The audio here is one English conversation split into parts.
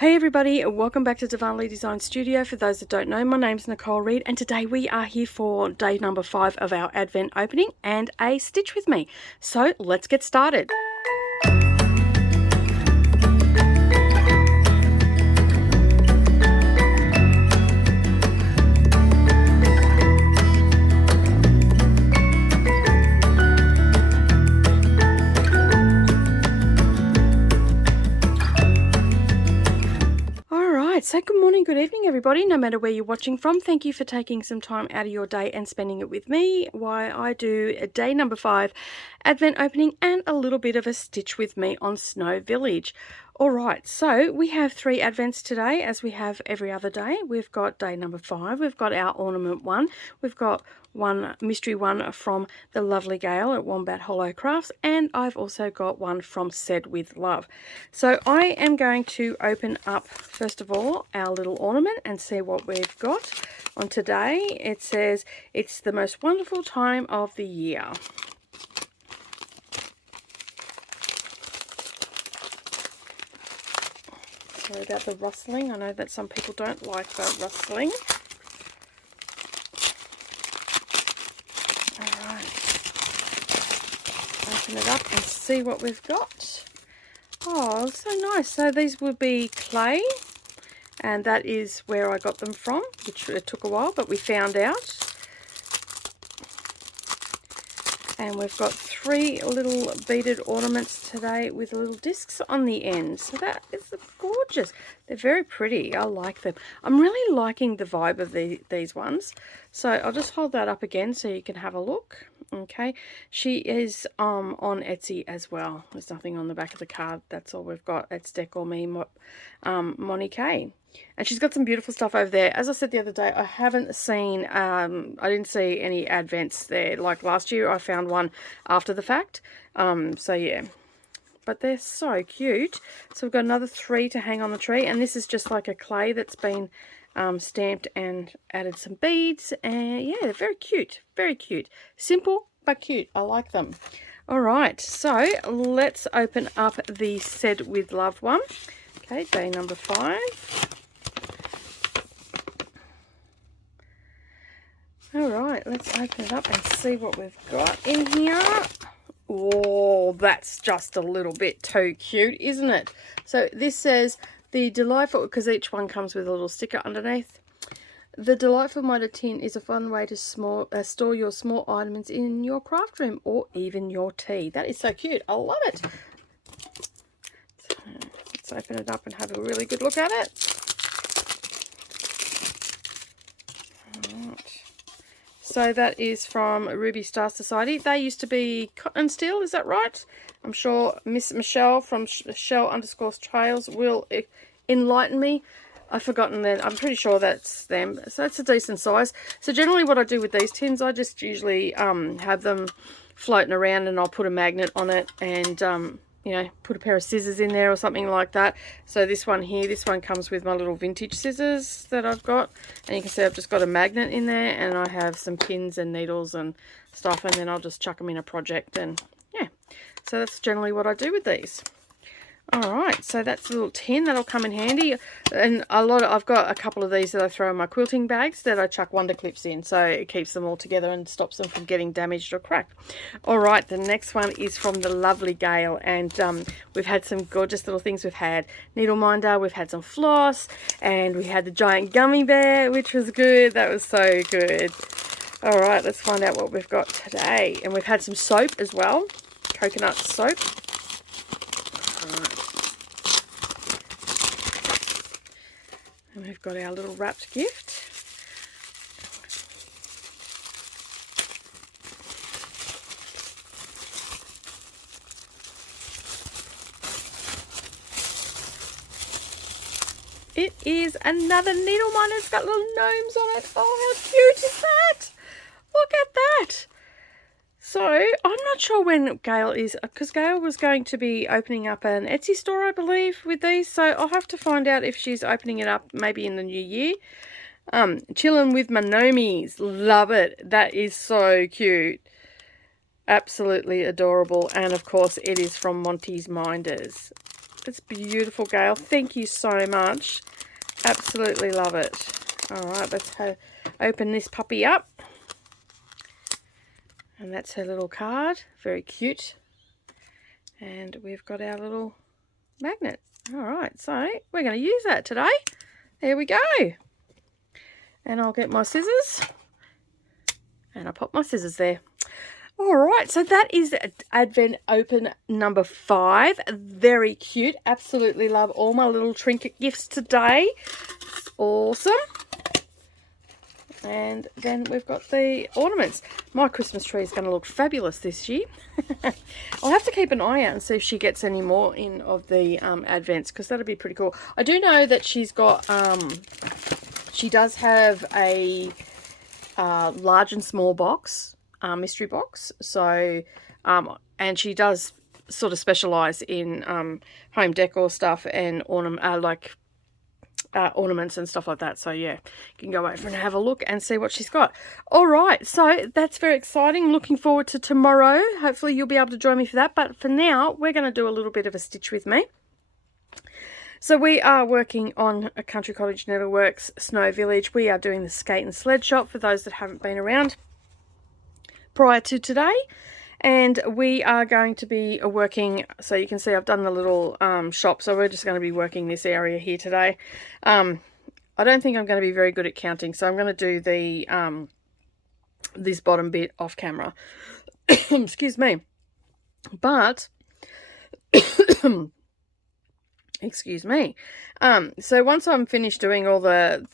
Hey everybody, welcome back to Darvanalee Designs Studio. For those that don't know, my name's Nicole Reid and today we are here for day number 5 of our Advent opening and a stitch with me. So let's get started. So good morning, good evening everybody, no matter where you're watching from. Thank you for taking some time out of your day and spending it with me while I do a day number 5 Advent opening and a little bit of a stitch with me on Snow Village. Alright, so we have 3 Advents today as we have every other day. We've got day number 5, we've got our ornament one, we've got one mystery one from the lovely Gail at Wombat Hollow Crafts, and I've also got one from Said With Love. So I am going to open up first of all our little ornament and see what we've got on today. It says it's the most wonderful time of the year. Sorry about the rustling. I know that some people don't like the rustling. Alright. Open it up and see what we've got. Oh, so nice. So these would be clay. And that is where I got them from, which it took a while, but we found out. And we've got 3 little beaded ornaments today with little discs on the end. So that is gorgeous. They're very pretty. I like them. I'm really liking the vibe of these ones. So I'll just hold that up again so you can have a look. Okay. She is on Etsy as well. There's nothing on the back of the card. That's all we've got. It's Decor Me, Moni K. And she's got some beautiful stuff over there. As I said the other day, I haven't seen, I didn't see any Advents there. Like last year, I found one after the fact. So yeah, but they're so cute. So we've got another 3 to hang on the tree. And this is just like a clay that's been stamped and added some beads. And yeah, they're very cute. Very cute. Simple, but cute. I like them. All right, so let's open up the Said With Love one. Okay, day number 5. Alright, let's open it up and see what we've got in here. Oh, that's just a little bit too cute, isn't it? So this says, the delightful, because each one comes with a little sticker underneath. The delightful miter tin is a fun way to store your small items in your craft room or even your tea. That is so cute. I love it. So let's open it up and have a really good look at it. So that is from Ruby Star Society. They used to be Cotton and Steel, is that right? I'm sure Miss Michelle from Michelle_Trails will enlighten me. I've forgotten that. I'm pretty sure that's them. So that's a decent size. So generally what I do with these tins, I just usually have them floating around and I'll put a magnet on it and you know, put a pair of scissors in there or something like that. So this one here, this one comes with my little vintage scissors that I've got. And you can see I've just got a magnet in there and I have some pins and needles and stuff. And then I'll just chuck them in a project and yeah. So that's generally what I do with these. Alright, so that's a little tin that'll come in handy, and I've got a couple of these that I throw in my quilting bags that I chuck wonder clips in, so it keeps them all together and stops them from getting damaged or cracked. Alright, the next one is from the lovely Gail, and we've had some gorgeous little things. We've had needle minder, we've had some floss, and we had the giant gummy bear, which was good. That was so good. Alright, let's find out what we've got today. And we've had some soap as well, coconut soap. And we've got our little wrapped gift. It is another needle minder. It's got little gnomes on it. Oh, how cute is that? Look at that. So, I'm not sure when Gail is, because Gail was going to be opening up an Etsy store, I believe, with these. So, I'll have to find out if she's opening it up maybe in the new year. Chilling with my gnomies. Love it. That is so cute. Absolutely adorable. And, of course, it is from Monty's Minders. It's beautiful, Gail. Thank you so much. Absolutely love it. All right, let's open this puppy up. And that's her little card. Very cute. And we've got our little magnet. All right, so we're going to use that today. There we go. And I'll get my scissors. And I pop my scissors there. All right, so that is Advent Open number 5. Very cute. Absolutely love all my little trinket gifts today. It's awesome. And then we've got the ornaments. My Christmas tree is going to look fabulous this year. I'll have to keep an eye out and see if she gets any more in of the Advents, because that'll be pretty cool. I do know that she's got, she does have a large and small box, mystery box. So, and she does sort of specialise in home decor stuff and ornaments and stuff like that. So yeah, you can go over and have a look and see what she's got. All right, so that's very exciting. Looking forward to tomorrow. Hopefully you'll be able to join me for that, but for now we're going to do a little bit of a stitch with me. So we are working on a Country Cottage Needleworks Snow Village. We are doing the skate and sled shop for those that haven't been around prior to today. And we are going to be working, so you can see I've done the little shop, so we're just going to be working this area here today. I don't think I'm going to be very good at counting, so I'm going to do the this bottom bit off camera. Excuse me. But, excuse me. So once I'm finished doing all the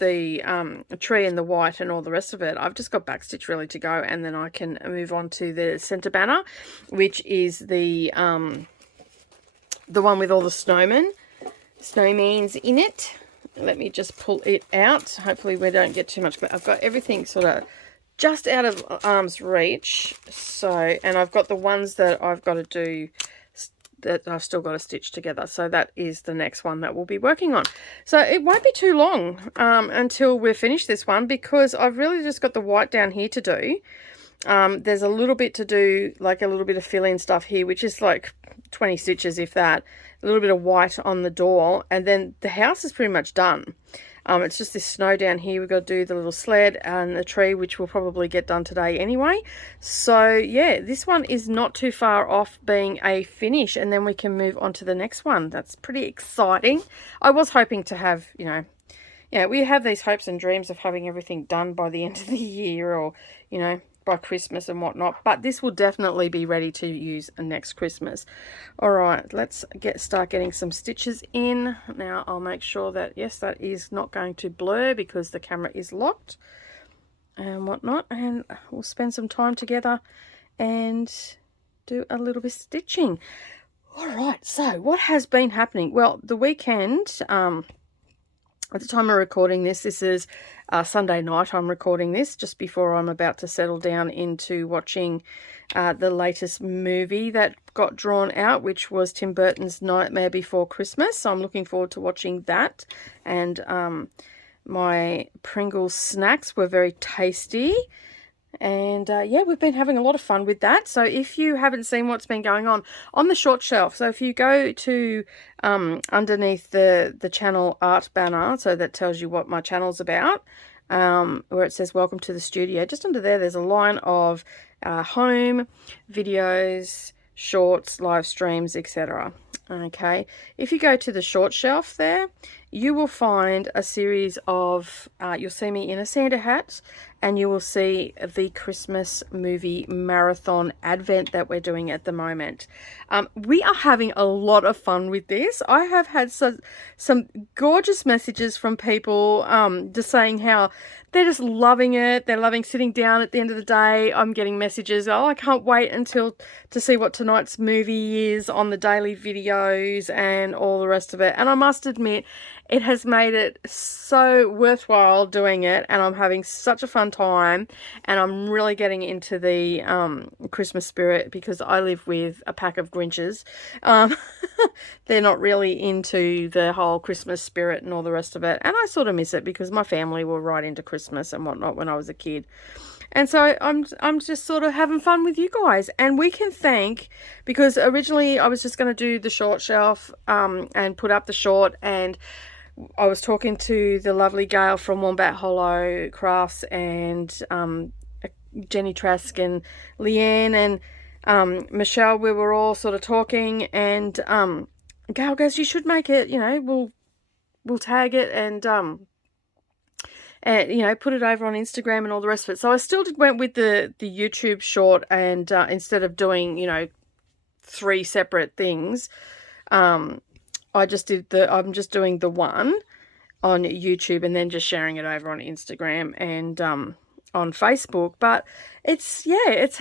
tree and the white and all the rest of it, I've just got backstitch ready to go, and then I can move on to the center banner, which is the one with all the snowmans in it. Let me just pull it out. Hopefully we don't get too much. I've got everything sort of just out of arm's reach. So, and I've got the ones that I've got to do, that I've still got to stitch together. So that is the next one that we'll be working on. So it won't be too long until we're finished this one, because I've really just got the white down here to do. There's a little bit to do, like a little bit of fill-in stuff here, which is like 20 stitches, if that. A little bit of white on the door, and then the house is pretty much done. It's just this snow down here. We've got to do the little sled and the tree, which we'll probably get done today anyway. So yeah, this one is not too far off being a finish, and then we can move on to the next one. That's pretty exciting. I was hoping to have, you know, yeah, we have these hopes and dreams of having everything done by the end of the year, or, you know, by Christmas and whatnot, but this will definitely be ready to use next Christmas. All right, let's start getting some stitches in. Now I'll make sure that, yes, that is not going to blur because the camera is locked and whatnot, and we'll spend some time together and do a little bit of stitching. All right, so what has been happening? Well, the weekend, at the time of recording this, this is Sunday night. I'm recording this just before I'm about to settle down into watching the latest movie that got drawn out, which was Tim Burton's Nightmare Before Christmas. So I'm looking forward to watching that. And my Pringles snacks were very tasty. And yeah, we've been having a lot of fun with that. So if you haven't seen what's been going on the short shelf, so if you go to underneath the channel art banner, so that tells you what my channel's about, where it says welcome to the studio, just under there, there's a line of home, videos, shorts, live streams, etc. Okay, if you go to the short shelf there, you will find a series of, you'll see me in a Santa hat, and you will see the Christmas movie marathon advent that we're doing at the moment. We are having a lot of fun with this. I have had some gorgeous messages from people just saying how they're just loving it. They're loving sitting down at the end of the day. I'm getting messages, oh, I can't wait to see what tonight's movie is on the daily videos and all the rest of it. And I must admit, it has made it so worthwhile doing it, and I'm having such a fun time, and I'm really getting into the Christmas spirit, because I live with a pack of Grinches. They're not really into the whole Christmas spirit and all the rest of it, and I sort of miss it because my family were right into Christmas and whatnot when I was a kid. And so I'm just sort of having fun with you guys. And we can thank, because originally I was just going to do the short shelf and put up the short, and I was talking to the lovely Gail from Wombat Hollow Crafts and Jenny Trask and Leanne and Michelle. We were all sort of talking, and Gail goes, you should make it, you know, we'll tag it and you know, put it over on Instagram and all the rest of it. So I still went with the YouTube short, and instead of doing, you know, 3 separate things, I just did I'm just doing the one on YouTube and then just sharing it over on Instagram and on Facebook. But it's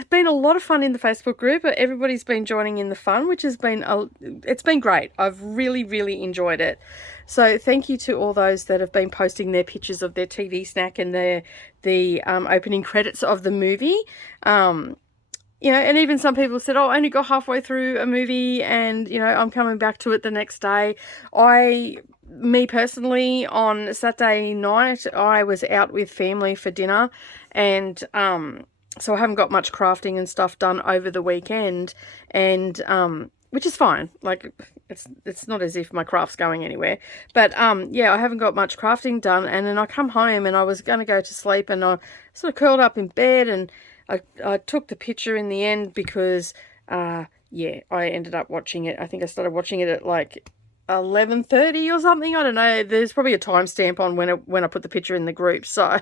been a lot of fun in the Facebook group. Everybody's been joining in the fun, which has been it's been great. I've really enjoyed it. So thank you to all those that have been posting their pictures of their TV snack and the opening credits of the movie. You know, and even some people said, oh, I only got halfway through a movie and, you know, I'm coming back to it the next day. Me personally, on Saturday night, I was out with family for dinner, and so I haven't got much crafting and stuff done over the weekend, and which is fine. Like, it's not as if my craft's going anywhere, but yeah, I haven't got much crafting done. And then I come home and I was going to go to sleep, and I sort of curled up in bed, and I took the picture in the end because yeah, I ended up watching it. I think I started watching it at like 11:30 or something. I don't know. There's probably a timestamp on when I put the picture in the group. So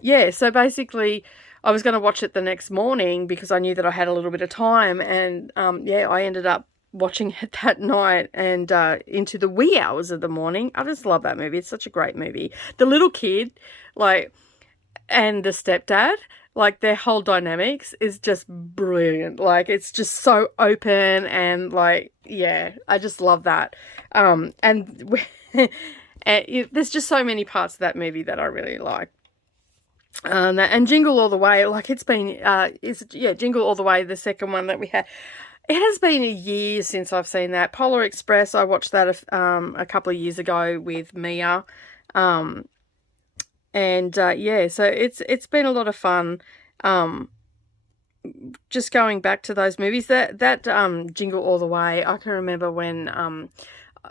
yeah, so basically I was going to watch it the next morning because I knew that I had a little bit of time, and yeah, I ended up watching it that night and into the wee hours of the morning. I just love that movie. It's such a great movie. The little kid, like, and the stepdad, like, their whole dynamics is just brilliant. Like, it's just so open, and like, yeah, I just love that. And there's just so many parts of that movie that I really like. And Jingle All the Way, like, it's been Jingle All the Way, the second one that we had. It has been a year since I've seen that. Polar Express, I watched that a couple of years ago with Mia. And yeah, so it's been a lot of fun. Just going back to those movies, that Jingle All the Way, I can remember when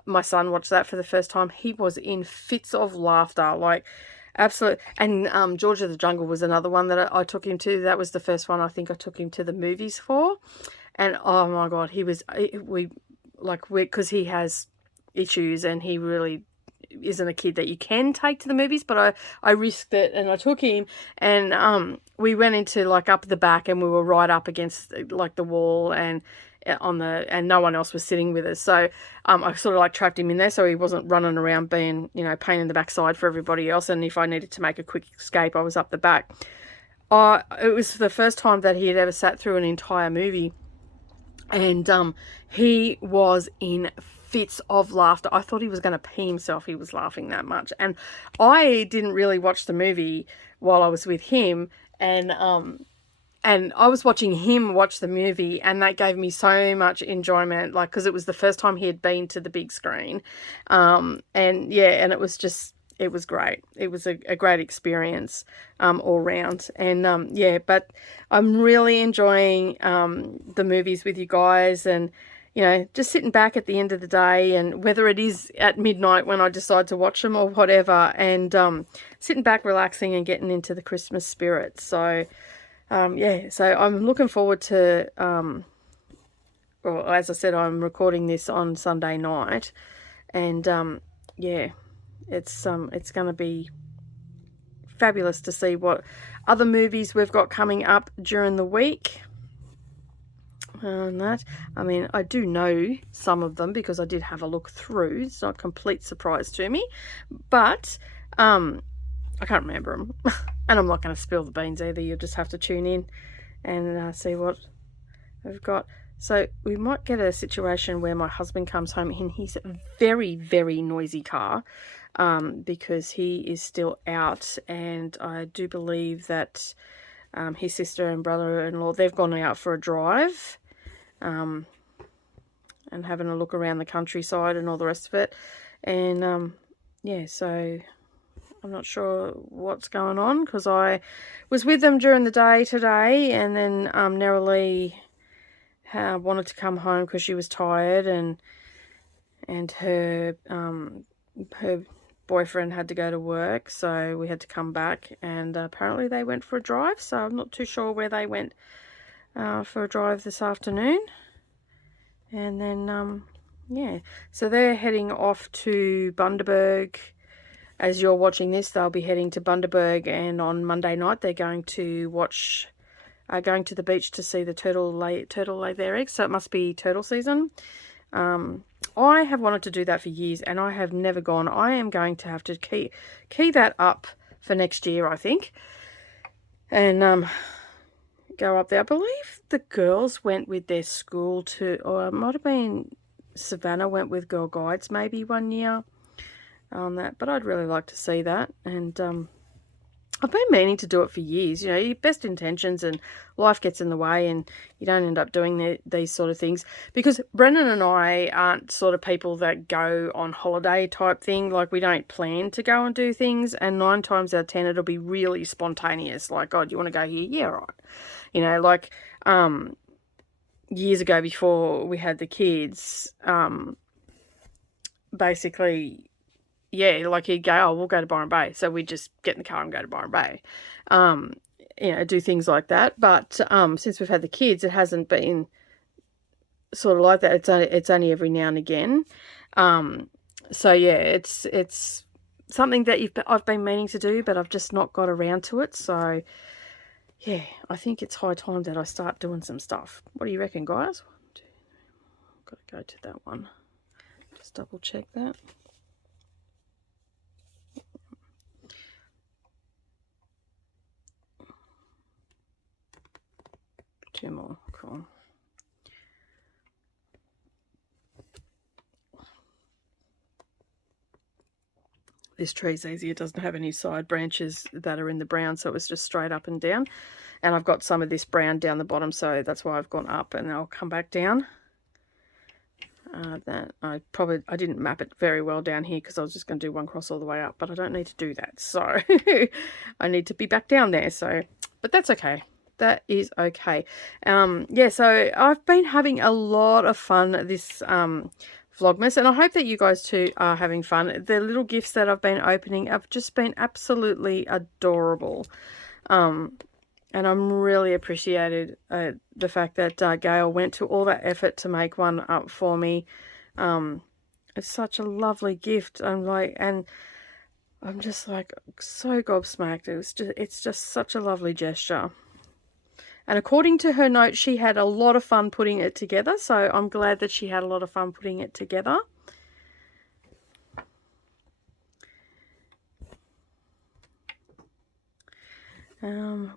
my son watched that for the first time. He was in fits of laughter, like, absolute. And George of the Jungle was another one that I took him to. That was the first one I think I took him to the movies for. And oh my God, because he has issues and he really isn't a kid that you can take to the movies, but I risked it and I took him, and we went into, like, up the back, and we were right up against, like, the wall, and and no one else was sitting with us, so I sort of, like, trapped him in there so he wasn't running around being, you know, pain in the backside for everybody else. And if I needed to make a quick escape, I was up the back. It was the first time that he had ever sat through an entire movie, and he was in fits of laughter. I thought he was going to pee himself. He was laughing that much. And I didn't really watch the movie while I was with him, and I was watching him watch the movie, and that gave me so much enjoyment, like, because it was the first time he had been to the big screen. And yeah, and it was great. It was a great experience all round. And yeah, but I'm really enjoying the movies with you guys, and, you know, just sitting back at the end of the day, and whether it is at midnight when I decide to watch them or whatever, and sitting back, relaxing, and getting into the Christmas spirit. So yeah, so I'm looking forward to, well, as I said, I'm recording this on Sunday night, and yeah, it's going to be fabulous to see what other movies we've got coming up during the week. And that, I mean, I do know some of them because I did have a look through. It's not a complete surprise to me, but I can't remember them. And I'm not going to spill the beans either. You'll just have to tune in and see what we've got. So we might get a situation where my husband comes home in his very noisy car, because he is still out, and I do believe that his sister and brother-in-law, they've gone out for a drive, and having a look around the countryside and all the rest of it. And yeah, so I'm not sure what's going on, because I was with them during the day today, and then Narralee wanted to come home because she was tired, and her boyfriend had to go to work, so we had to come back, and apparently they went for a drive, so I'm not too sure where they went for a drive this afternoon. And then yeah, so they're heading off to Bundaberg. As you're watching this, they'll be heading to Bundaberg, and on Monday night they're going to going to the beach to see the turtle lay their eggs, so it must be turtle season. I have wanted to do that for years, and I have never gone. I am going to have to key that up for next year, I think, and go up there. I believe the girls went with their school to, or it might have been Savannah went with Girl Guides maybe one year on that, but I'd really like to see that. And I've been meaning to do it for years. You know, your best intentions, and life gets in the way, and you don't end up doing these sort of things, because Brendan and I aren't sort of people that go on holiday type thing. Like, we don't plan to go and do things, and 9 times out of 10 it'll be really spontaneous. Like, God, you want to go here? Yeah, right. You know, like years ago, before we had the kids, basically, yeah, like he'd go, oh, we'll go to Byron Bay. So we'd just get in the car and go to Byron Bay. You know, do things like that. But since we've had the kids, it hasn't been sort of like that. It's only every now and again. So yeah, it's something that I've been meaning to do, but I've just not got around to it. So yeah, I think it's high time that I start doing some stuff. What do you reckon, guys? Got to go to that one. Just double check that. Two more. Cool. This tree's easy. It doesn't have any side branches that are in the brown, so it was just straight up and down. And I've got some of this brown down the bottom, so that's why I've gone up, and I'll come back down. That I didn't map it very well down here, because I was just going to do one cross all the way up, but I don't need to do that, so I need to be back down there. So, but that's okay. That is okay. Yeah, so I've been having a lot of fun this Vlogmas, and I hope that you guys too are having fun. The little gifts that I've been opening have just been absolutely adorable, and I'm really appreciated the fact that Gail went to all that effort to make one up for me. It's such a lovely gift. I'm just like so gobsmacked. It's just such a lovely gesture. And according to her note, she had a lot of fun putting it together. So I'm glad that she had a lot of fun putting it together.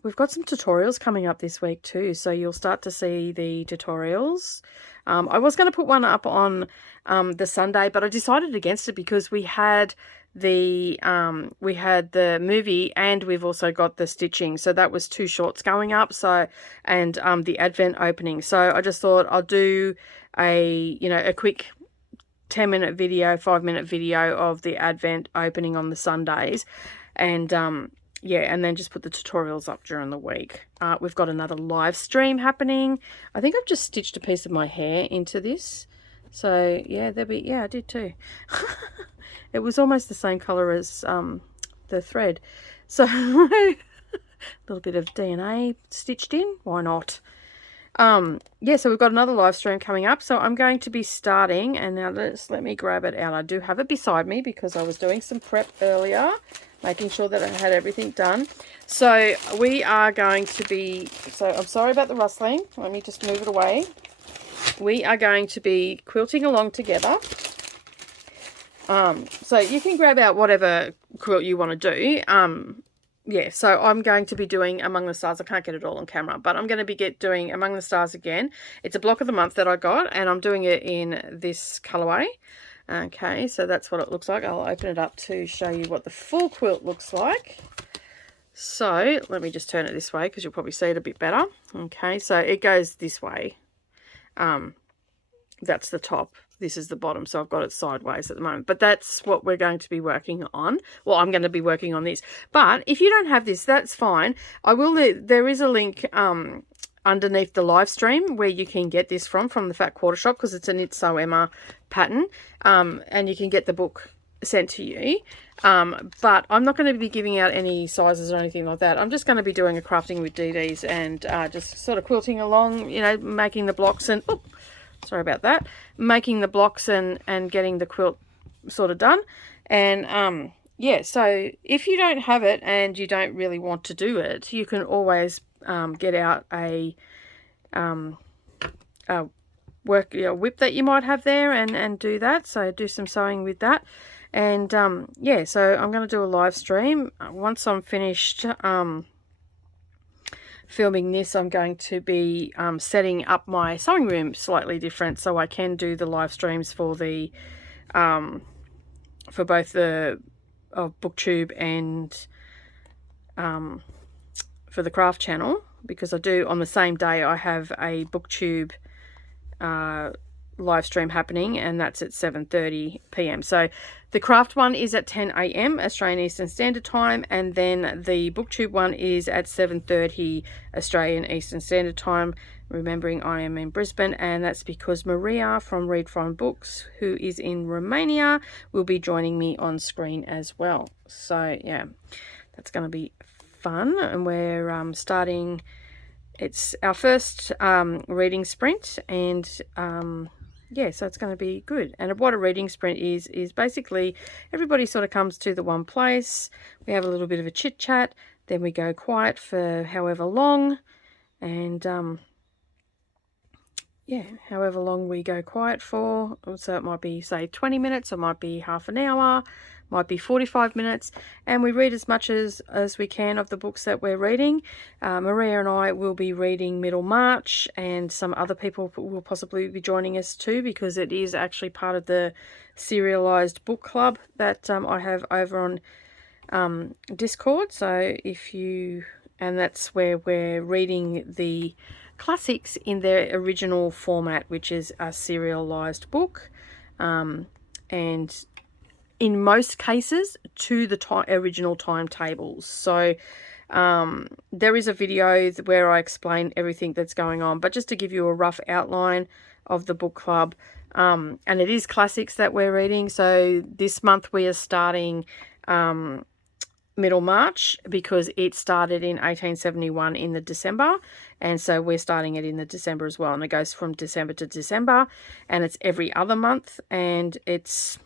We've got some tutorials coming up this week too. So you'll start to see the tutorials. I was going to put one up on the Sunday, but I decided against it because we had the movie, and we've also got the stitching, so that was 2 shorts going up, so, and the advent opening. So I just thought I'll do a quick 10-minute video, 5-minute video of the advent opening on the Sundays, and yeah, and then just put the tutorials up during the week. We've got another live stream happening. I think I've just stitched a piece of my hair into this, so yeah, yeah, I did too. It was almost the same colour as the thread. So a little bit of DNA stitched in. Why not? Yeah, so we've got another live stream coming up. So I'm going to be starting, and now let me grab it out. I do have it beside me because I was doing some prep earlier, making sure that I had everything done. So we are going to be, so I'm sorry about the rustling. Let me just move it away. We are going to be quilting along together. So you can grab out whatever quilt you want to do. Yeah, so I'm going to be doing Among the Stars. I can't get it all on camera, but I'm going to be doing Among the Stars again. It's a block of the month that I got, and I'm doing it in this colorway. Okay, so that's what it looks like. I'll open it up to show you what the full quilt looks like. So let me just turn it this way because you'll probably see it a bit better. Okay, so it goes this way. That's the top, this is the bottom, so I've got it sideways at the moment. But that's what we're going to be working on. Well, I'm going to be working on this. But if you don't have this, that's fine. There is a link underneath the live stream where you can get this from the Fat Quarter Shop, because it's a Knit Sew Emma pattern, and you can get the book sent to you. But I'm not going to be giving out any sizes or anything like that. I'm just going to be doing a crafting with DDs and just sort of quilting along, you know, making the blocks and sorry about that, making the blocks and getting the quilt sort of done. And yeah, so if you don't have it and you don't really want to do it, you can always get out a whip that you might have there and do that. So do some sewing with that. And yeah, so I'm going to do a live stream. Once I'm finished filming this, I'm going to be setting up my sewing room slightly different, so I can do the live streams for the for both the BookTube and for the craft channel, because I do on the same day I have a BookTube live stream happening, and that's at 7:30 p.m. So the craft one is at 10 a.m. Australian Eastern Standard Time, and then the BookTube one is at 7:30 Australian Eastern Standard Time, remembering I am in Brisbane, and that's because Maria from Read From Books, who is in Romania, will be joining me on screen as well. So yeah, that's going to be fun. And we're starting, it's our first reading sprint, and yeah, so it's going to be good. And what a reading sprint is basically everybody sort of comes to the one place, we have a little bit of a chit chat, then we go quiet for however long, and yeah, however long we go quiet for. So it might be, say, 20 minutes, it might be half an hour, might be 45 minutes, and we read as much as we can of the books that we're reading. Maria and I will be reading Middlemarch, and some other people will possibly be joining us too, because it is actually part of the serialized book club that I have over on Discord. So if you, and that's where we're reading the classics in their original format, which is a serialized book, and in most cases to the original timetables. So there is a video where I explain everything that's going on, but just to give you a rough outline of the book club, and it is classics that we're reading. So this month we are starting Middlemarch, because it started in 1871 in the December, and so we're starting it in the December as well, and it goes from December to December, and it's every other month, and it's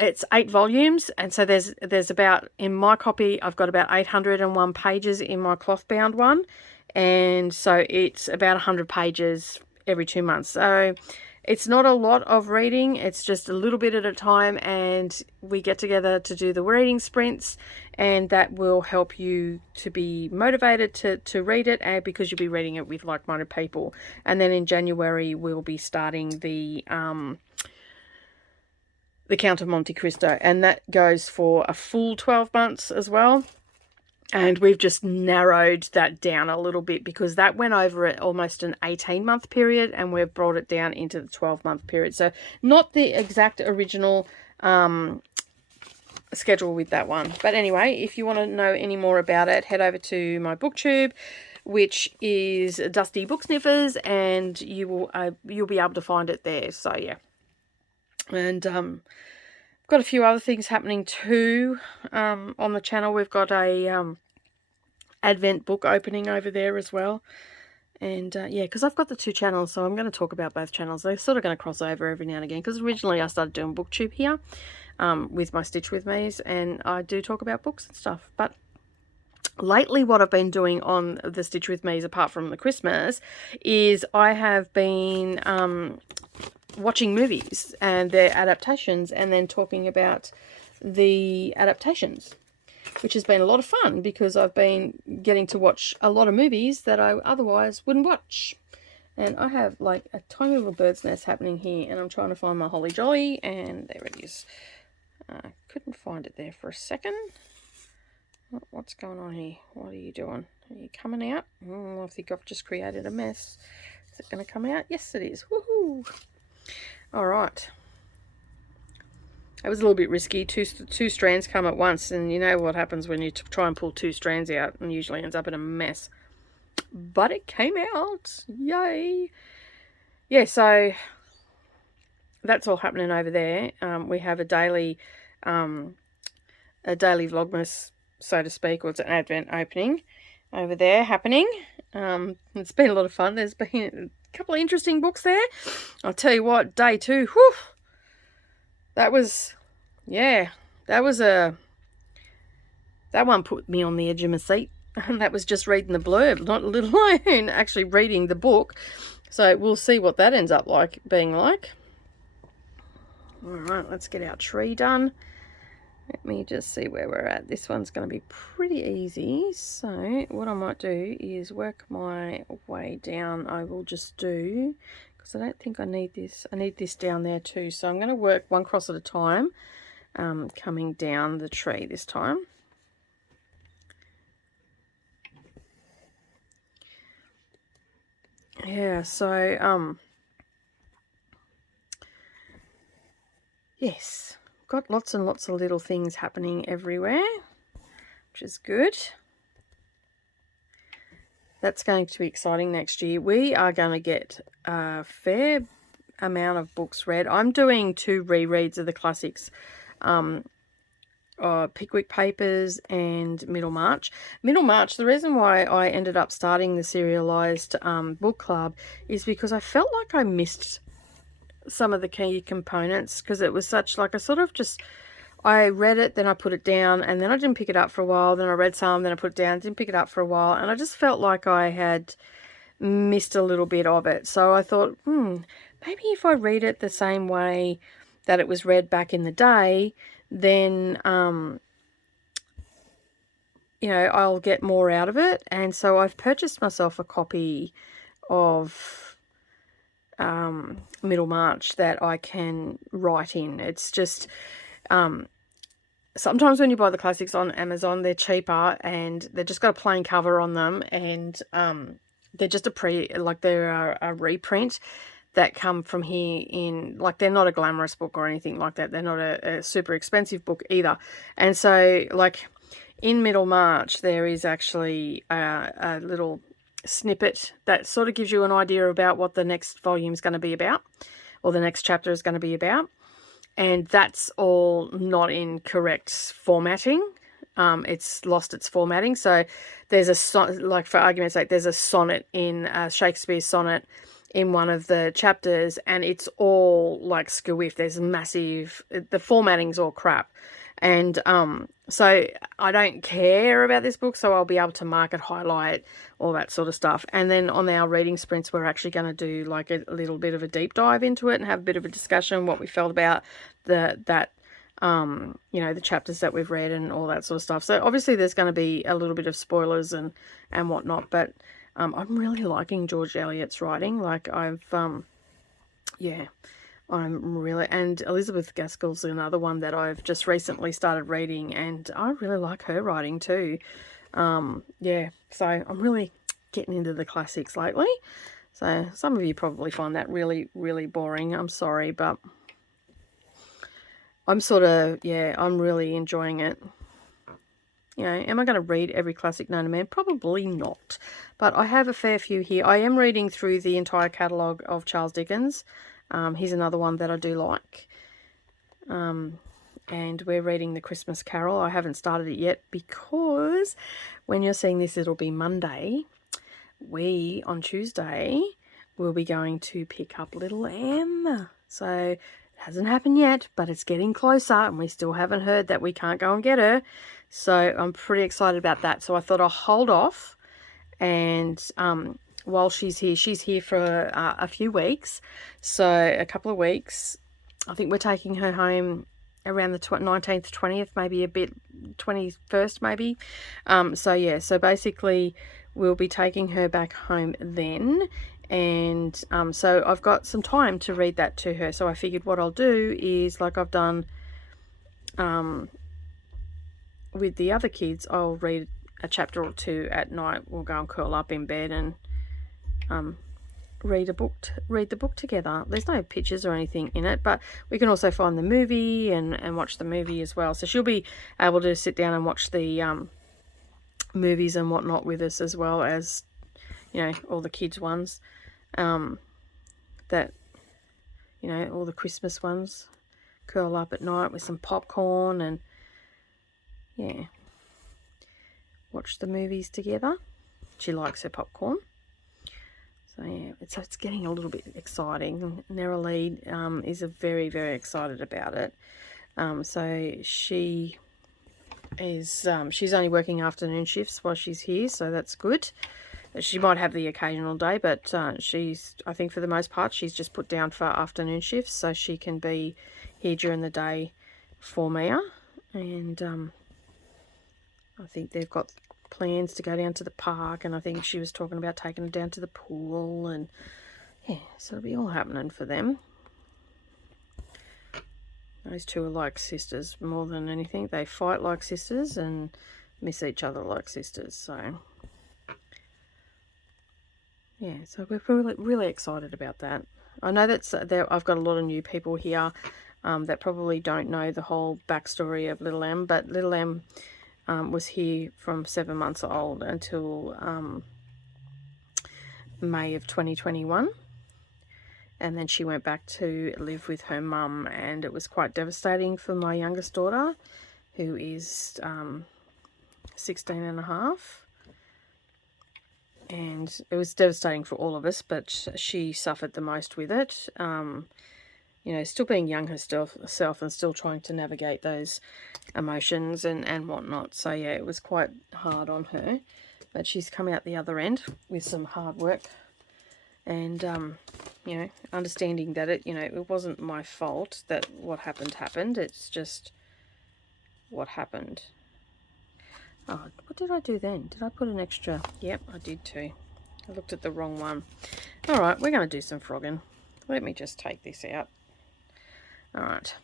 8 volumes, and so there's about, in my copy I've got about 801 pages in my cloth bound one, and so it's about 100 pages every 2 months. So it's not a lot of reading, it's just a little bit at a time, and we get together to do the reading sprints, and that will help you to be motivated to read it, and because you'll be reading it with like-minded people. And then in January we'll be starting the Count of Monte Cristo, and that goes for a full 12 months as well. And we've just narrowed that down a little bit, because that went over at almost an 18-month period, and we've brought it down into the 12-month period. So not the exact original schedule with that one. But anyway, if you want to know any more about it, head over to my BookTube, which is Dusty Book Sniffers, and you'll be able to find it there. So yeah. And got a few other things happening too on the channel. We've got a Advent book opening over there as well. And yeah, because I've got the 2 channels, so I'm going to talk about both channels. They're sort of going to cross over every now and again, because originally I started doing BookTube here with my Stitch With Me's, and I do talk about books and stuff. But lately what I've been doing on the Stitch With Me's, apart from the Christmas, is I have been watching movies and their adaptations, and then talking about the adaptations, which has been a lot of fun, because I've been getting to watch a lot of movies that I otherwise wouldn't watch. And I have like a tiny little bird's nest happening here, and I'm trying to find my Holly Jolly, and there it is. Couldn't find it there for a second. What's going on here? What are you doing? Are you coming out? I think I've just created a mess. Is it going to come out? Yes, it is. Woohoo! All right. It was a little bit risky. Two strands come at once, and you know what happens when you try and pull 2 strands out, and usually ends up in a mess. But it came out. Yay. Yeah, so that's all happening over there. We have a daily Vlogmas, so to speak, or it's an Advent opening over there happening. It's been a lot of fun. There's been a couple of interesting books there. I'll tell you what, day 2, whew, that was, yeah, that one put me on the edge of my seat. And that was just reading the blurb, not little alone actually reading the book. So we'll see what that ends up being like. All right, let's get our tree done. Let me just see where we're at. This one's going to be pretty easy. So what I might do is work my way down. I will just do, because I don't think I need this. I need this down there too. So I'm going to work one cross at a time, coming down the tree this time. Yeah, so, yes, got lots and lots of little things happening everywhere, which is good. That's going to be exciting next year. We are going to get a fair amount of books read. I'm doing 2 rereads of the classics, Pickwick Papers and Middlemarch. Middlemarch, the reason why I ended up starting the serialized book club is because I felt like I missed some of the key components, because it was such like I read it, then I put it down, and then I didn't pick it up for a while, then I read some, then I put it down, didn't pick it up for a while, and I just felt like I had missed a little bit of it. So I thought, maybe if I read it the same way that it was read back in the day, then you know, I'll get more out of it. And so I've purchased myself a copy of Middlemarch that I can write in. It's just sometimes when you buy the classics on Amazon, they're cheaper and they've just got a plain cover on them, and they're just they're a reprint that come from here in, like, they're not a glamorous book or anything like that. They're not a super expensive book either. And so, like, in Middlemarch, there is actually a little snippet that sort of gives you an idea about what the next volume is going to be about, or the next chapter is going to be about. And that's all not in correct formatting. It's lost its formatting. So there's like, for argument's sake, there's a sonnet in Shakespeare's sonnet in one of the chapters, and it's all like squiff. There's massive, the formatting's all crap. And so I don't care about this book, so I'll be able to mark it, highlight, all that sort of stuff. And then on our reading sprints, we're actually going to do like a little bit of a deep dive into it and have a bit of a discussion, what we felt about the chapters that we've read and all that sort of stuff. So obviously there's going to be a little bit of spoilers and whatnot, but I'm really liking George Eliot's writing. Like, I'm really, and Elizabeth Gaskell's another one that I've just recently started reading, and I really like her writing too. So I'm really getting into the classics lately. So some of you probably find that really, really boring. I'm sorry, but I'm I'm really enjoying it. You know, am I going to read every classic known to man? Probably not. But I have a fair few here. I am reading through the entire catalogue of Charles Dickens. He's another one that I do like. And we're reading The Christmas Carol. I haven't started it yet because when you're seeing this, it'll be Monday. We, on Tuesday, will be going to pick up little Em. So it hasn't happened yet, but it's getting closer, and we still haven't heard that we can't go and get her. So I'm pretty excited about that. So I thought I'll hold off, and while she's here for a few weeks, so a couple of weeks. I think we're taking her home around the 19th, 20th, maybe a bit 21st maybe. So basically we'll be taking her back home then, and so I've got some time to read that to her. So I figured what I'll do is, like I've done with the other kids, I'll read a chapter or two at night. We'll go and curl up in bed and read the book together. There's no pictures or anything in it, but we can also find the movie and watch the movie as well. So she'll be able to sit down and watch the movies and whatnot with us, as well as, you know, all the kids ones, that, you know, all the Christmas ones. Curl up at night with some popcorn and, yeah, watch the movies together. She likes her popcorn. So yeah, it's getting a little bit exciting. Darvanalee is very, very excited about it. So she is she's only working afternoon shifts while she's here, so that's good. She might have the occasional day, but I think for the most part she's just put down for afternoon shifts, so she can be here during the day for Mia. And I think they've got plans to go down to the park, and I think she was talking about taking her down to the pool, and yeah, so it'll be all happening for them. Those two are like sisters more than anything. They fight like sisters and miss each other like sisters. So yeah, so we're really excited about that. I know that's I've got a lot of new people here that probably don't know the whole backstory of Little Em, but Little Em was here from 7 months old until May of 2021. And then she went back to live with her mum, and it was quite devastating for my youngest daughter, who is 16 and a half. And it was devastating for all of us, but she suffered the most with it. You know, still being young herself and still trying to navigate those emotions and whatnot. So yeah, it was quite hard on her, but she's come out the other end with some hard work. And, you know, understanding that it wasn't my fault that what happened. It's just what happened. Oh, what did I do then? Did I put an extra? Yep, I did too. I looked at the wrong one. All right, we're going to do some frogging. Let me just take this out. All right.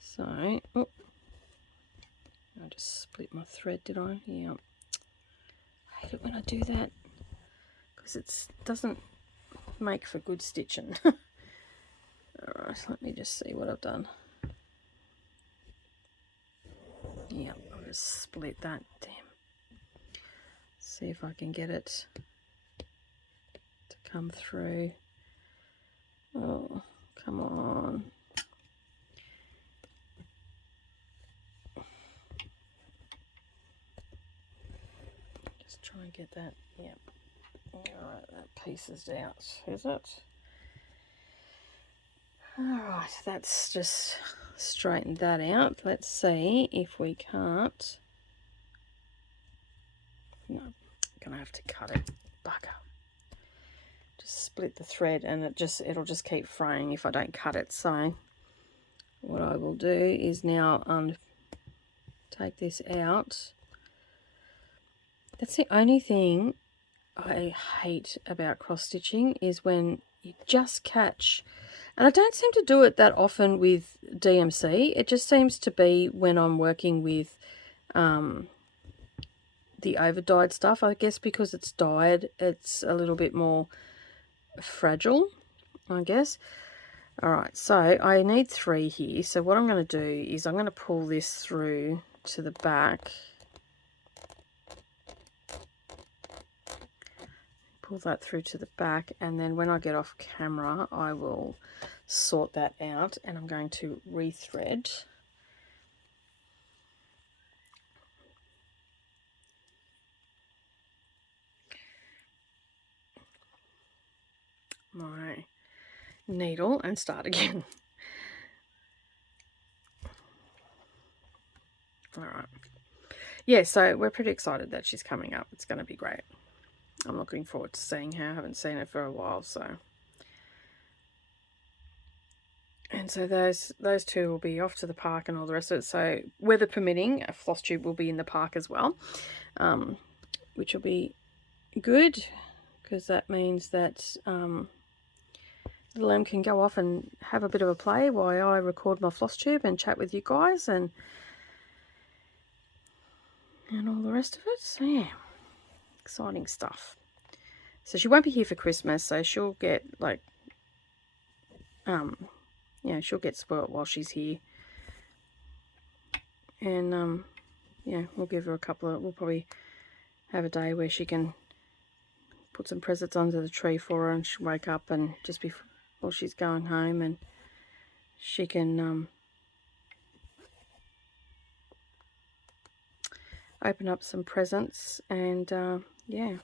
So, oh, I just split my thread, did I? Yeah. I hate it when I do that, because it doesn't make for good stitching. Alright, let me just see what I've done. Yeah, I'll just split that. Damn. See if I can get it to come through. Oh, come on. Just try and get that. Yep. Alright, that piece is out, is it? Alright, that's just straightened that out. Let's see if we can't. No, I'm gonna have to cut it. Bugger. Just split the thread, and it'll just keep fraying if I don't cut it. So what I will do is now take this out. That's the only thing I hate about cross stitching, is when you just catch, and I don't seem to do it that often with DMC. It just seems to be when I'm working with the over dyed stuff. I guess because it's dyed, it's a little bit more fragile, I guess. All right, so I need 3 here. So what I'm going to do is I'm going to pull this through to the back. Pull that through to the back, and then when I get off camera I will sort that out, and I'm going to rethread. My needle and start again. All right. Yeah, so we're pretty excited that she's coming up. It's going to be great. I'm looking forward to seeing her. I haven't seen her for a while, so. And so those two will be off to the park and all the rest of it. So weather permitting, a Flosstube will be in the park as well, which will be good, because that means that Little Em can go off and have a bit of a play while I record my Flosstube and chat with you guys and all the rest of it. So yeah, exciting stuff. So she won't be here for Christmas, so she'll get like, yeah, she'll get spoilt while she's here. And yeah, we'll give her we'll probably have a day where she can put some presents under the tree for her, and she'll wake up and just before she's going home, and she can open up some presents. And yeah.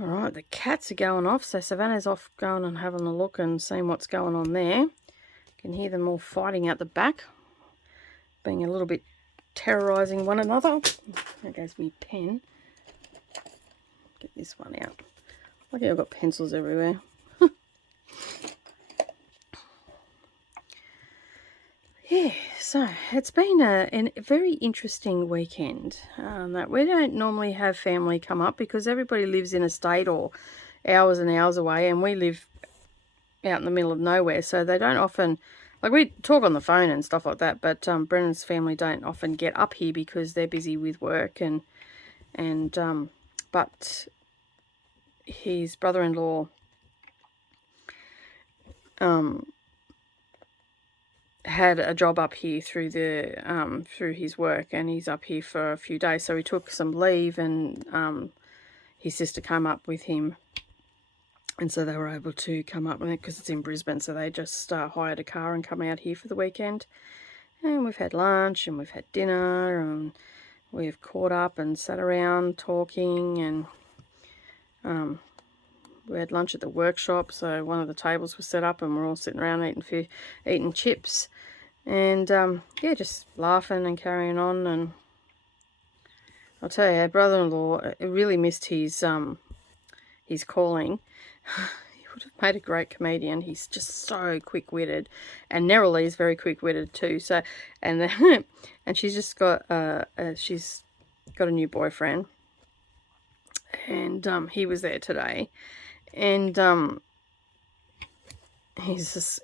Alright, the cats are going off, so Savannah's off going and having a look and seeing what's going on there. You can hear them all fighting out the back, being a little bit terrorising one another. There goes my pen. Get this one out. Look, I've got pencils everywhere. Yeah, so it's been a very interesting weekend. That we don't normally have family come up because everybody lives in a state or hours and hours away, and we live out in the middle of nowhere, so they don't often, like, we talk on the phone and stuff like that, but Brennan's family don't often get up here because they're busy with work, and but his brother-in-law had a job up here through his work, and he's up here for a few days, so he took some leave, and his sister came up with him, and so they were able to come up with it because it's in Brisbane, so they just hired a car and come out here for the weekend. And we've had lunch and we've had dinner, and we've caught up and sat around talking, and we had lunch at the workshop, so one of the tables was set up and we're all sitting around eating chips, and yeah, just laughing and carrying on. And I'll tell you, our brother-in-law really missed his calling. He would have made a great comedian. He's just so quick-witted, and Neroli is very quick-witted too. So, and and she's just got a new boyfriend, and he was there today, and he's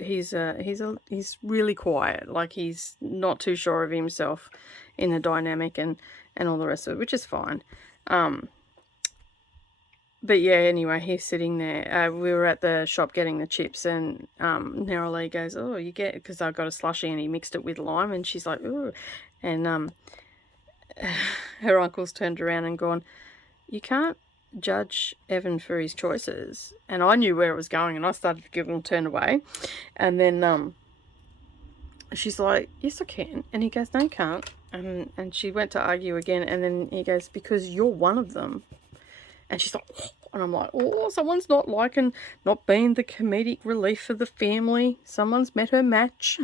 really quiet. Like, he's not too sure of himself in the dynamic and all the rest of it, which is fine. But yeah, anyway, he's sitting there. We were at the shop getting the chips, and Neroli goes, "Oh, you get," because I got a slushie and he mixed it with lime, and she's like, "Ooh," and her uncle's turned around and gone, "You can't judge Evan for his choices." And I knew where it was going, and I started to giggle and turn away, and then she's like, "Yes, I can," and he goes, "No, you can't," and she went to argue again, and then he goes, "Because you're one of them." And she's like, oh, and I'm like, oh, someone's not being the comedic relief for the family. Someone's met her match.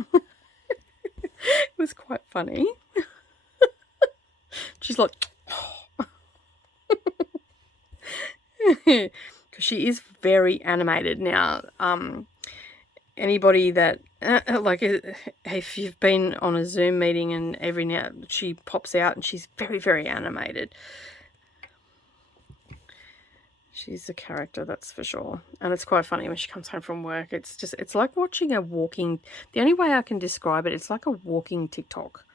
It was quite funny. She's like, because she is very animated now. Anybody that, like, if you've been on a Zoom meeting and every now she pops out and she's very, very animated. She's a character, that's for sure. And it's quite funny when she comes home from work. It's like watching the only way I can describe it, it's like a walking TikTok.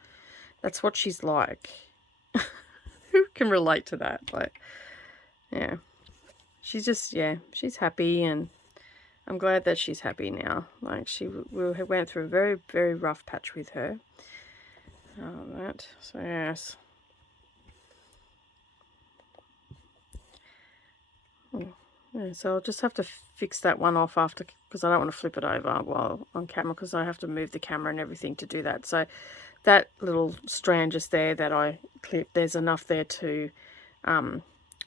That's what she's like. Who can relate to that? Like, yeah. She's just, yeah, she's happy, and I'm glad that she's happy now. Like, we went through a very, very rough patch with her. So yes. Yeah, so I'll just have to fix that one off after, because I don't want to flip it over while on camera, because I have to move the camera and everything to do that. So that little strand just there that I clipped, there's enough there to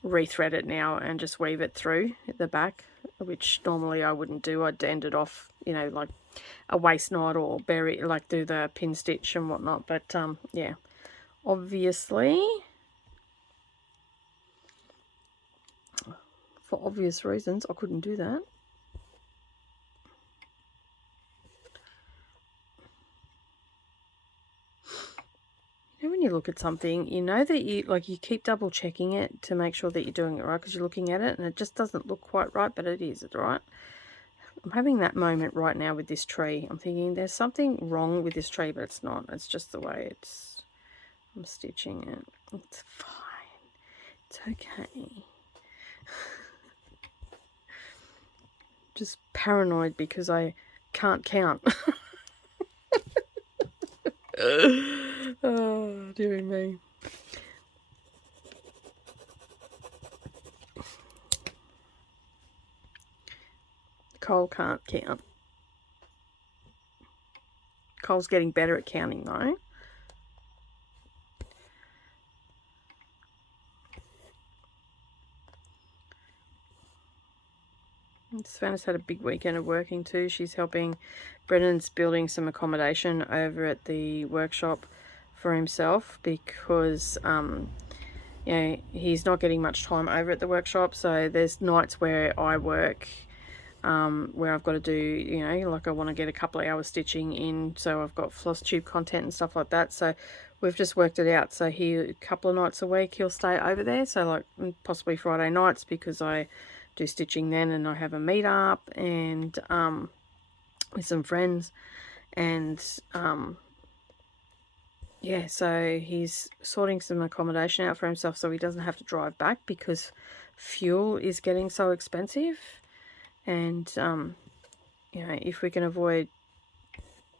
rethread it now and just weave it through at the back, which normally I wouldn't do. I'd end it off, you know, like a waist knot, or do the pin stitch and whatnot. But yeah, obviously, for obvious reasons, I couldn't do that. You know, when you look at something, you know that you keep double checking it to make sure that you're doing it right, because you're looking at it and it just doesn't look quite right, but it is, right? I'm having that moment right now with this tree. I'm thinking there's something wrong with this tree, but it's not. It's just the way I'm stitching it. It's fine. It's okay. Just paranoid because I can't count. Oh, dearie me. Cole can't count. Cole's getting better at counting though. Savannah's had a big weekend of working too. She's helping. Brendan's building some accommodation over at the workshop for himself because you know, he's not getting much time over at the workshop. So there's nights where I work, where I've got to do, you know, like I want to get a couple of hours stitching in, so I've got Flosstube content and stuff like that. So we've just worked it out. So he, a couple of nights a week, he'll stay over there. So like possibly Friday nights, because I do stitching then, and I have a meet up and with some friends, and yeah, so he's sorting some accommodation out for himself so he doesn't have to drive back because fuel is getting so expensive. And you know, if we can avoid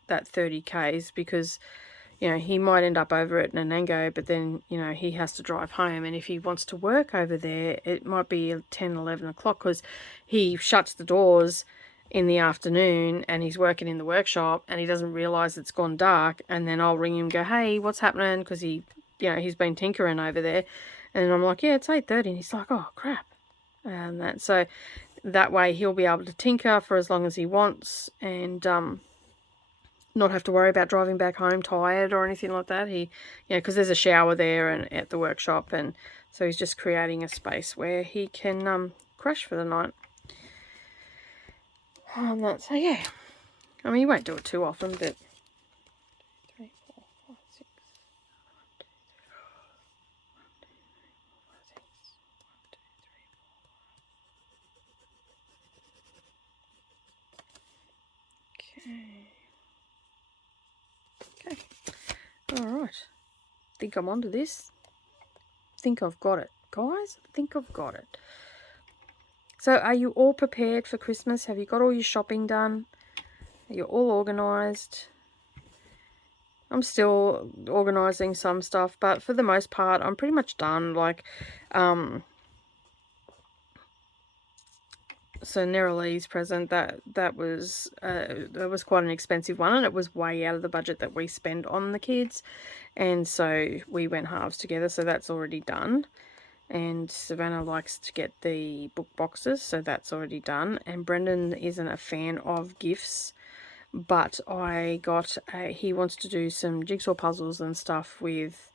that 30 k's, because you know, he might end up over at Nanango, but then, you know, he has to drive home. And if he wants to work over there, it might be 10, 11 o'clock, because he shuts the doors in the afternoon and he's working in the workshop and he doesn't realise it's gone dark. And then I'll ring him and go, hey, what's happening? Because he, you know, he's been tinkering over there. And I'm like, yeah, it's 8:30. And he's like, oh, crap. And that, so that way he'll be able to tinker for as long as he wants, and not have to worry about driving back home tired or anything like that. He, you know, because there's a shower there and at the workshop, and so he's just creating a space where he can crash for the night. And that's, so yeah, I mean, he won't do it too often, but 3, 4, 5, 6, 1, 2, 3, 4, 5, 6, 1, 2, 3, 4, 5. Okay. Alright. Think I'm onto this. Think I've got it. Guys, think I've got it. So are you all prepared for Christmas? Have you got all your shopping done? Are you all organised? I'm still organising some stuff, but for the most part, I'm pretty much done. Like, so Neralee's present, that was quite an expensive one, and it was way out of the budget that we spend on the kids, and so we went halves together. So that's already done. And Savannah likes to get the book boxes, so that's already done. And Brendan isn't a fan of gifts, but I got he wants to do some jigsaw puzzles and stuff with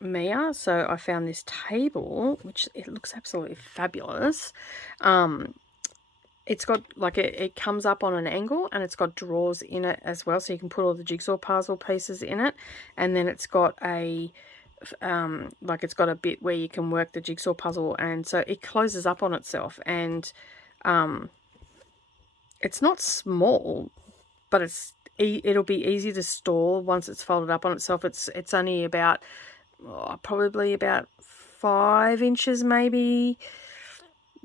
Mia, so I found this table, which it looks absolutely fabulous. It's got like it comes up on an angle, and it's got drawers in it as well, so you can put all the jigsaw puzzle pieces in it. And then it's got a like it's got a bit where you can work the jigsaw puzzle, and so it closes up on itself. And it's not small, but it'll be easy to store once it's folded up on itself. It's only about probably about 5 inches, maybe.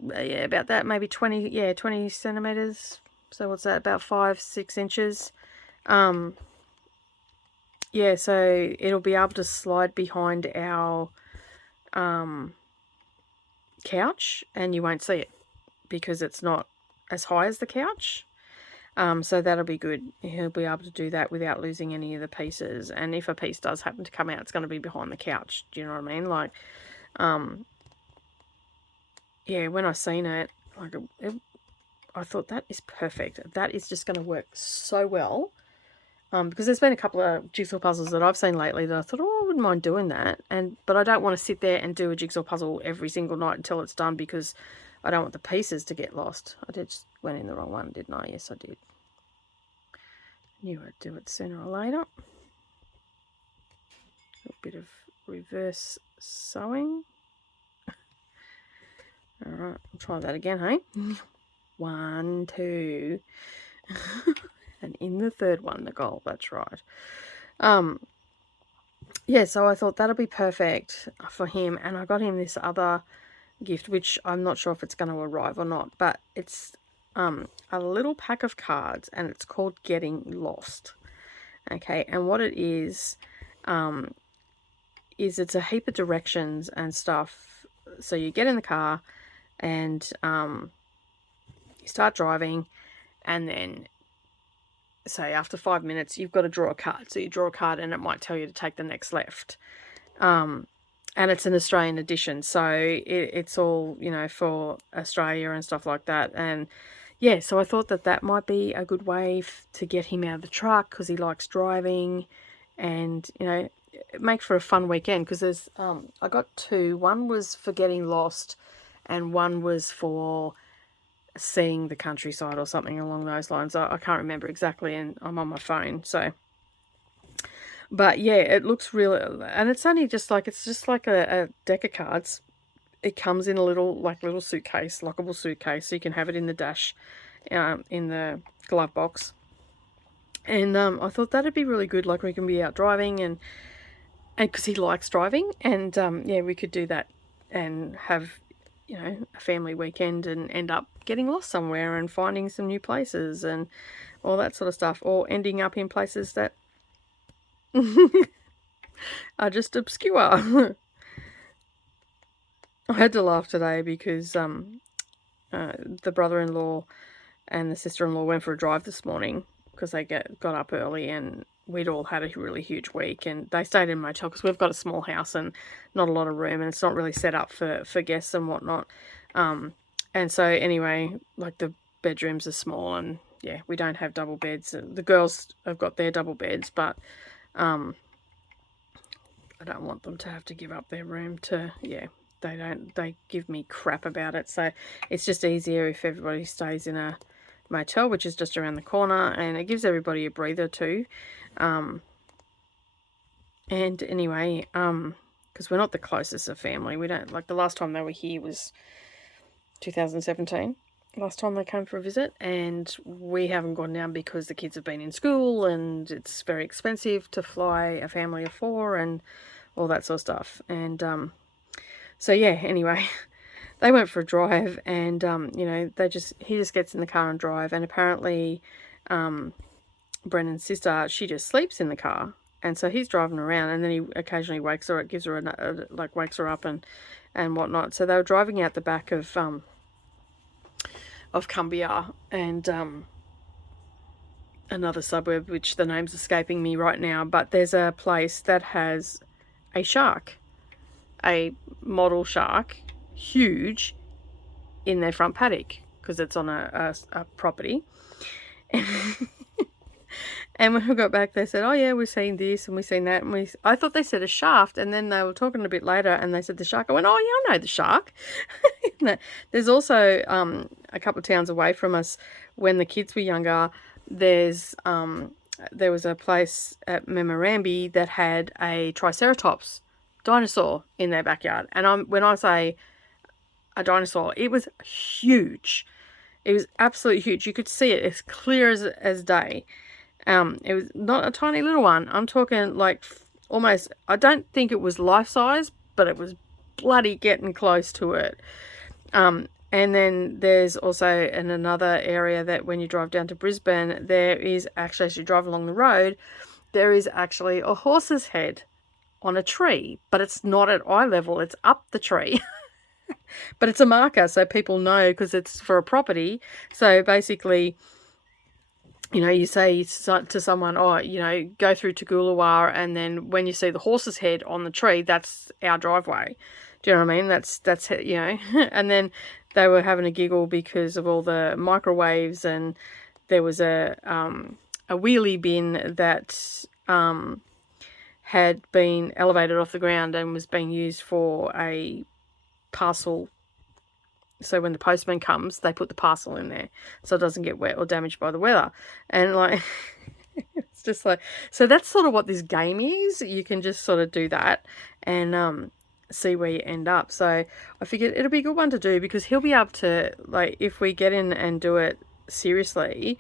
Yeah, about that, maybe 20 centimeters. So what's that, about 5-6 inches? Yeah, so it'll be able to slide behind our couch, and you won't see it because it's not as high as the couch. So that'll be good. He'll be able to do that without losing any of the pieces. And if a piece does happen to come out, it's going to be behind the couch. Do you know what I mean? Like, yeah, when I seen it, like, I thought that is perfect. That is just going to work so well. Because there's been a couple of jigsaw puzzles that I've seen lately that I thought, oh, I wouldn't mind doing that. But I don't want to sit there and do a jigsaw puzzle every single night until it's done, because I don't want the pieces to get lost. I just went in the wrong one, didn't I? Yes, I did. Knew I'd do it sooner or later. A bit of reverse sewing. Alright, I'll try that again, hey? 1, 2. And in the third one, Nicole, that's right. yeah, so I thought that'll be perfect for him. And I got him this other gift, which I'm not sure if it's going to arrive or not, but it's a little pack of cards, and it's called Getting Lost. Okay, and what it is it's a heap of directions and stuff. So you get in the car and you start driving, and then say after 5 minutes you've got to draw a card. So you draw a card and it might tell you to take the next left. And it's an Australian edition, so it's all, you know, for Australia and stuff like that. And yeah, so I thought that that might be a good way to get him out of the truck, because he likes driving, and, you know, make for a fun weekend. Because there's I got two. One was for getting lost, and one was for seeing the countryside or something along those lines. I can't remember exactly, and I'm on my phone, so. But yeah, it looks really, and it's only just like, it's just like a deck of cards. It comes in a little suitcase, lockable suitcase, so you can have it in the dash, in the glove box. And I thought that'd be really good, like we can be out driving, and because he likes driving, and yeah, we could do that and have, you know, a family weekend and end up getting lost somewhere and finding some new places and all that sort of stuff, or ending up in places that are just obscure. I had to laugh today because the brother-in-law and the sister-in-law went for a drive this morning because they got up early, and we'd all had a really huge week, and they stayed in a motel because we've got a small house and not a lot of room, and it's not really set up for guests and whatnot. And so anyway, like the bedrooms are small, and yeah, we don't have double beds. The girls have got their double beds, but I don't want them to have to give up their room to, yeah, they give me crap about it. So it's just easier if everybody stays in a motel, which is just around the corner, and it gives everybody a breather too. And anyway, because we're not the closest of family, we don't, like, the last time they were here was 2017, last time they came for a visit, and we haven't gone down because the kids have been in school and it's very expensive to fly a family of 4 and all that sort of stuff. And so yeah, anyway, they went for a drive, and you know, he just gets in the car and drive, and apparently Brendan's sister, she just sleeps in the car, and so he's driving around, and then he occasionally wakes her, gives her wakes her up and whatnot. So they were driving out the back of Cumbria, and another suburb, which the name's escaping me right now, but there's a place that has a shark, a model shark, huge, in their front paddock, because it's on a property. And when we got back, they said, oh yeah, we've seen this and we've seen that, and I thought they said a shaft, and then they were talking a bit later and they said the shark. I went, oh yeah, I know the shark. There's also a couple of towns away from us, when the kids were younger, there was a place at Memarambi that had a Triceratops dinosaur in their backyard. And when I say a dinosaur, it was huge. It was absolutely huge. You could see it as clear as day. It was not a tiny little one. I'm talking like almost, I don't think it was life size, but it was bloody getting close to it. And then there's also in another area that when you drive down to Brisbane, there is actually, as you drive along the road, there is actually a horse's head on a tree, but it's not at eye level, it's up the tree. But it's a marker, so people know, because it's for a property. So basically, you know, you say to someone, oh, you know, go through to Goolawar, and then when you see the horse's head on the tree, that's our driveway. Do you know what I mean? That's you know. And then they were having a giggle because of all the microwaves, and there was a wheelie bin that had been elevated off the ground and was being used for a parcel. So when the postman comes, they put the parcel in there so it doesn't get wet or damaged by the weather. And like, it's just like, so that's sort of what this game is. You can just sort of do that and see where you end up. So I figured it'll be a good one to do, because he'll be able to, like, if we get in and do it seriously,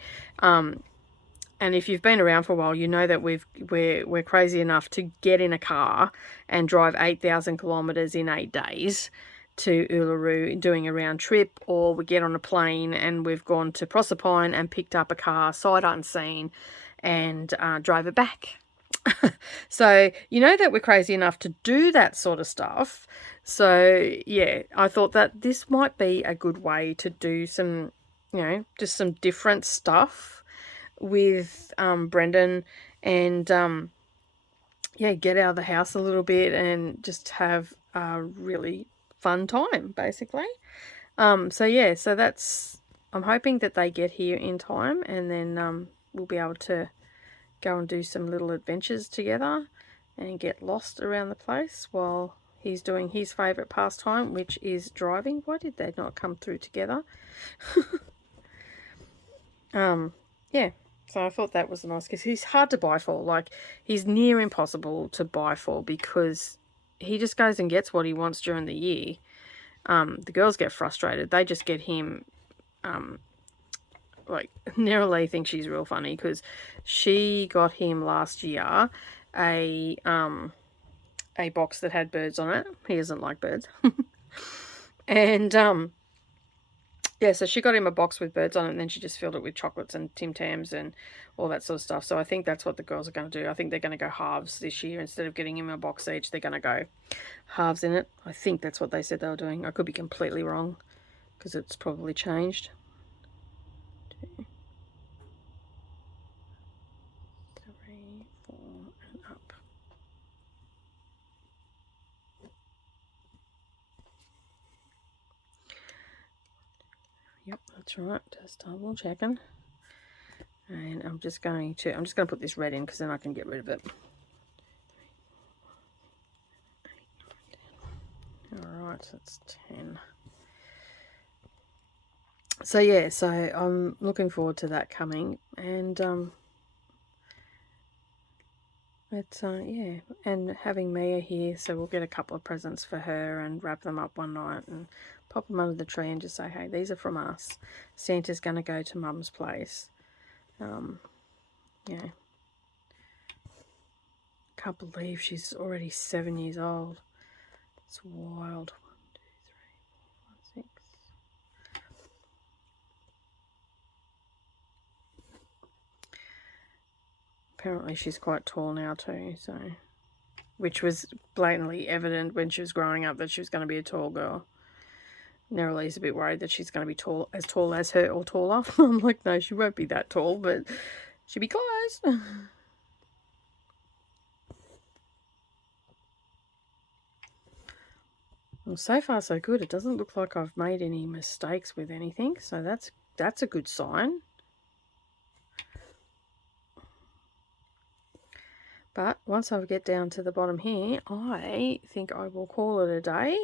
and if you've been around for a while, you know that we're crazy enough to get in a car and drive 8,000 kilometers in 8 days to Uluru doing a round trip, or we get on a plane and we've gone to Proserpine and picked up a car sight unseen and drove it back. So you know that we're crazy enough to do that sort of stuff. So yeah, I thought that this might be a good way to do some, you know, just some different stuff with Brendan, and yeah, get out of the house a little bit and just have a really fun time, basically. So yeah, so that's, I'm hoping that they get here in time, and then we'll be able to go and do some little adventures together and get lost around the place while he's doing his favourite pastime, which is driving. Why did they not come through together? Yeah, so I thought that was nice, because he's hard to buy for. Like, he's near impossible to buy for, because he just goes and gets what he wants during the year. The girls get frustrated. They just get him, like, Nearly thinks she's real funny, because she got him last year a box that had birds on it. He doesn't like birds. And yeah, so she got him a box with birds on it, and then she just filled it with chocolates and Tim Tams and all that sort of stuff. So I think that's what the girls are going to do. I think they're going to go halves this year. Instead of getting him a box each, they're going to go halves in it. I think that's what they said they were doing. I could be completely wrong, because it's probably changed. 2, 3, 4, and up. Yep, that's right. Just double checking. And I'm just going to put this red in, because then I can get rid of it. Alright, so that's 10. So yeah, so I'm looking forward to that coming, and it's yeah, and having Mia here, so we'll get a couple of presents for her and wrap them up one night and pop them under the tree and just say, hey, these are from us. Santa's going to go to Mum's place. Yeah, can't believe she's already 7 years old. It's wild. 1, 2, 3, 4, 5, 6. Apparently she's quite tall now too, so, which was blatantly evident when she was growing up that she was going to be a tall girl. Nearly's a bit worried that she's going to be as tall as her or taller. I'm like, no, she won't be that tall, but she'll be close. Well, so far so good. It doesn't look like I've made any mistakes with anything, so that's a good sign. But once I get down to the bottom here, I think I will call it a day,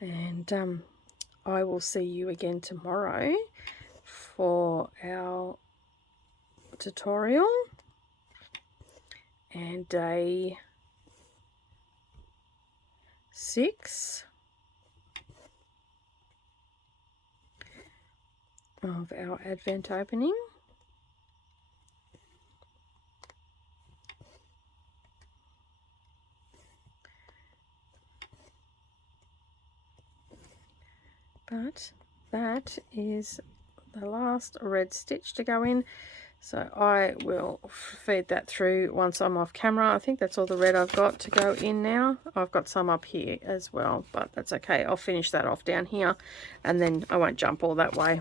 and I will see you again tomorrow for our tutorial and day 6 of our Advent opening. But that is the last red stitch to go in, so I will feed that through once I'm off camera. I think that's all the red I've got to go in now. I've got some up here as well, but that's okay. I'll finish that off down here, and then I won't jump all that way.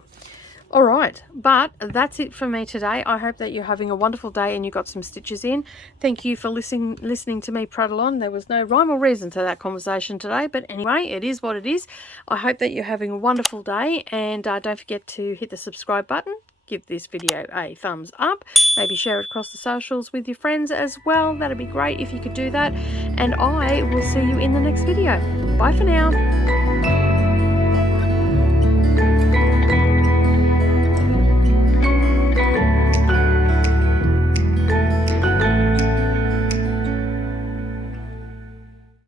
All right, but that's it for me today. I hope that you're having a wonderful day and you got some stitches in. Thank you for listening to me prattle on. There was no rhyme or reason to that conversation today, but anyway, it is what it is. I hope that you're having a wonderful day, and don't forget to hit the subscribe button. Give this video a thumbs up. Maybe share it across the socials with your friends as well. That'd be great if you could do that. And I will see you in the next video. Bye for now.